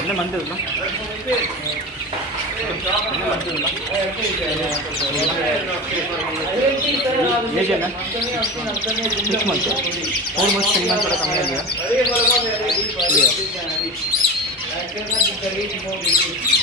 என்ன மந்த் இருக்கும் ஏஜ் என்ன 6 months 4 months 3 months கம்மியாக இல்லையா இல்லையா